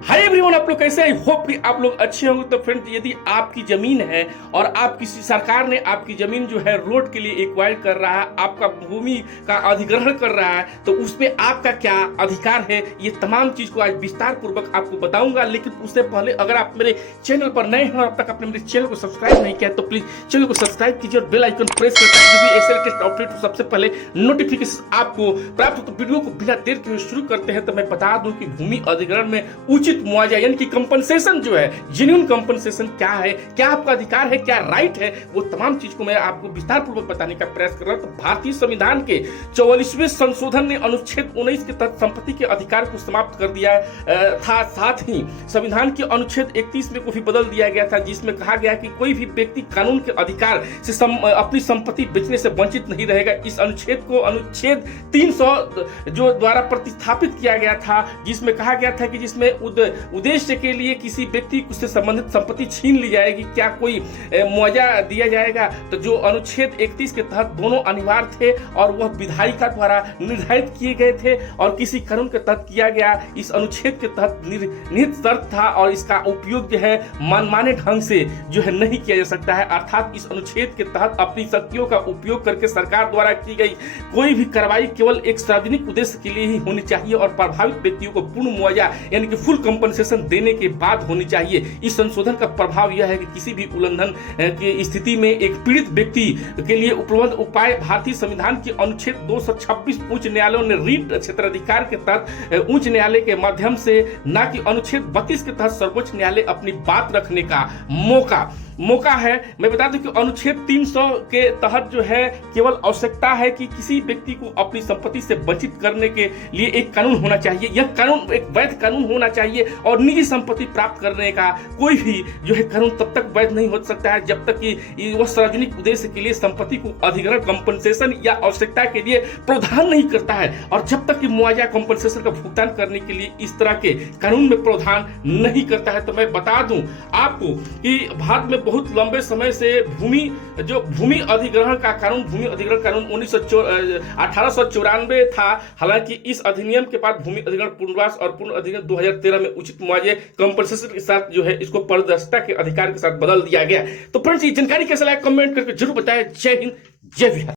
Hi everyone, आप लोग कैसे? आई होप कि आप लोग अच्छे होंगे। तो फ्रेंड, यदि आपकी जमीन है और आप किसी सरकार ने आपकी जमीन जो है रोड के लिए एक्वायर कर रहा है, आपका भूमि का अधिग्रहण कर रहा है, तो उस पे आपका क्या अधिकार है, ये तमाम चीज को आज विस्तार पूर्वक आपको बताऊंगा। लेकिन उससे पहले अगर आप मेरे चैनल पर नए हैं और अब तक आपने मेरे चैनल को सब्सक्राइब नहीं किया तो प्लीज चैनल को सब्सक्राइब कीजिए और बेल आइकन प्रेस करता है, जो भी ऐसे लेटेस्ट अपडेट सबसे पहले नोटिफिकेशन आपको प्राप्त हो। तो वीडियो को बिना देर के शुरू करते हैं। तो मैं बता दूं कि भूमि अधिग्रहण में उचित मुआवजा यानी कि कंपनसेशन जो है, जेन्युइन कंपनसेशन क्या है, क्या आपका अधिकार है, क्या राइट है, वो तमाम चीज को मैं आपको विस्तार पूर्वक बताने का प्रयास कर रहा हूं। तो भारतीय संविधान के 44वें संशोधन ने अनुच्छेद 19 के तहत संपत्ति के अधिकार को समाप्त कर दिया था। साथ ही संविधान के अनुच्छेद 31 में को भी बदल दिया गया था, जिसमें कहा गया कि कोई भी व्यक्ति कानून के अधिकार से अपनी संपत्ति बेचने से वंचित नहीं रहेगा। इस अनुच्छेद को अनुच्छेद 300 जो द्वारा प्रतिस्थापित किया गया था, जिसमें कहा गया था कि जिसमें उद्देश्य के लिए किसी व्यक्ति से संबंधित संपत्ति छीन ली जाएगी, क्या कोई मुआवजा दिया जाएगा। तो जो अनुच्छेद 31 के तहत दोनों अनिवार्य थे और वह विधायिका द्वारा निर्धारित किए गए थे और किसी कानून के तहत किया गया। इस अनुच्छेद के तहत निहित शर्त था और इसका उपयोग जो है मनमाने ढंग से जो है नहीं किया जा सकता है। अर्थात इस अनुच्छेद के तहत अपनी शक्तियों का उपयोग करके सरकार द्वारा की गई कोई भी कार्रवाई केवल एक सार्वजनिक उद्देश्य के लिए ही होनी चाहिए और प्रभावित व्यक्तियों को पूर्ण मुआवजा यानी कि फुल कंपनसेशन देने के बाद होनी चाहिए। इस संशोधन का प्रभाव यह है कि किसी भी उल्लंघन की स्थिति में एक पीड़ित व्यक्ति के लिए उपलब्ध उपाय भारतीय संविधान के अनुच्छेद 226 उच्च न्यायालयों ने रीट क्षेत्राधिकार के तहत उच्च न्यायालय के माध्यम से, न कि अनुच्छेद 32 के तहत सर्वोच्च न्यायालय अपनी बात रखने का मौका है। मैं बता दूं कि अनुच्छेद 300 के तहत जो है केवल आवश्यकता है कि किसी व्यक्ति को अपनी संपत्ति से वंचित करने के लिए एक कानून होना चाहिए। यह कानून एक वैध कानून होना चाहिए और निजी संपत्ति प्राप्त करने का कोई भी जो है कानून तब तक वैध नहीं हो सकता है जब तक कि वह सार्वजनिक उद्देश्य के लिए संपत्ति को अधिग्रहण कंपनसेशन या आवश्यकता के लिए प्रावधान नहीं करता है, और जब तक कि मुआवजा कंपनसेशन का भुगतान करने के लिए इस तरह के कानून में प्रावधान नहीं करता है। तो मैं बता दूं आपको कि भारत में बहुत लंबे समय से भूमि अधिग्रहण का कानून, भूमि अधिग्रहण कानून 1894 था। हालांकि इस अधिनियम के बाद भूमि अधिग्रहण पुनर्वास और पूर्ण अधिग्रहण 2013 में उचित मुआवजे कंपनसेशन के साथ जो है इसको पारदर्शिता के अधिकार के साथ बदल दिया गया। तो फ्रेंड्स, ये जानकारी कैसा लगा कमेंट करके जरूर बताएं। जय हिंद, जय बिहार।